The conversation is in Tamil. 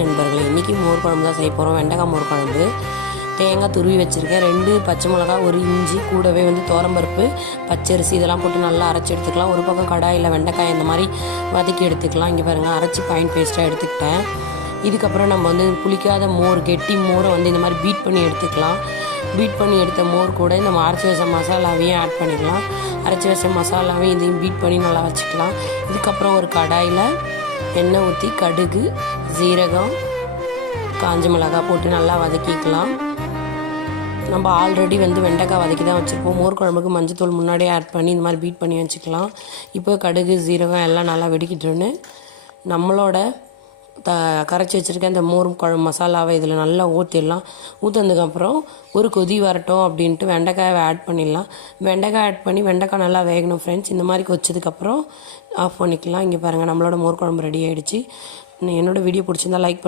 நண்பர்களே, இன்றைக்கி மோர் குழம்பு தான் செய்ய போகிறோம். வெண்டைக்காய் மோர் குழம்பு. தேங்காய் துருவி வச்சுருக்கேன், 2 பச்சை மிளகா, 1 இஞ்சி, கூடவே துவரம்பருப்பு, பச்சரிசி இதெல்லாம் போட்டு நல்லா அரைச்சி எடுத்துக்கலாம். ஒரு பக்கம் கடாயில் வெண்டைக்காய் இந்த மாதிரி வதக்கி எடுத்துக்கலாம். இங்கே பாருங்கள், அரைச்சி ஃபைன் பேஸ்ட்டாக எடுத்துக்கிட்டேன். இதுக்கப்புறம் நம்ம புளிக்காத மோர், கெட்டி மோரை இந்த மாதிரி பீட் பண்ணி எடுத்துக்கலாம். பீட் பண்ணி எடுத்த மோர் கூட நம்ம அரைச்சி வச்ச மசாலாவையும் ஆட் பண்ணிக்கலாம். அரைச்சி வச்ச மசாலாவையும் இதையும் பீட் பண்ணி நல்லா வச்சுக்கலாம். இதுக்கப்புறம் ஒரு கடாயில் எண்ணெய் ஊற்றி கடுகு, சீரகம், காஞ்ச மிளகாய் போட்டு நல்லா வதக்கிக்கலாம். நம்ம ஆல்ரெடி வெண்டைக்காய் வதக்கி தான் வச்சுருப்போம். மோர் குழம்புக்கு மஞ்சத்தூள் முன்னாடியே ஆட் பண்ணி இந்த மாதிரி பீட் பண்ணி வச்சுக்கலாம். இப்போ கடுகு, சீரகம் எல்லாம் நல்லா வெடிக்கிட்டோன்னு நம்மளோட கரைச்சி வச்சுருக்க இந்த மோர் குழம்பு மசாலாவை இதில் நல்லா ஊற்றிடலாம். ஊற்றினதுக்கப்புறம் ஒரு கொதி வரட்டும் அப்படின்ட்டு வெண்டைக்காயை ஆட் பண்ணிடலாம். வெண்டைக்காய் ஆட் பண்ணி வெண்டைக்காய் நல்லா வேகணும் ஃப்ரெண்ட்ஸ். இந்த மாதிரி கொச்சதுக்கப்புறம் ஆஃப் பண்ணிக்கலாம். இங்கே பாருங்கள், நம்மளோட மோர் குழம்பு ரெடி ஆகிடுச்சு. என்னோடய வீடியோ பிடிச்சிருந்தா லைக்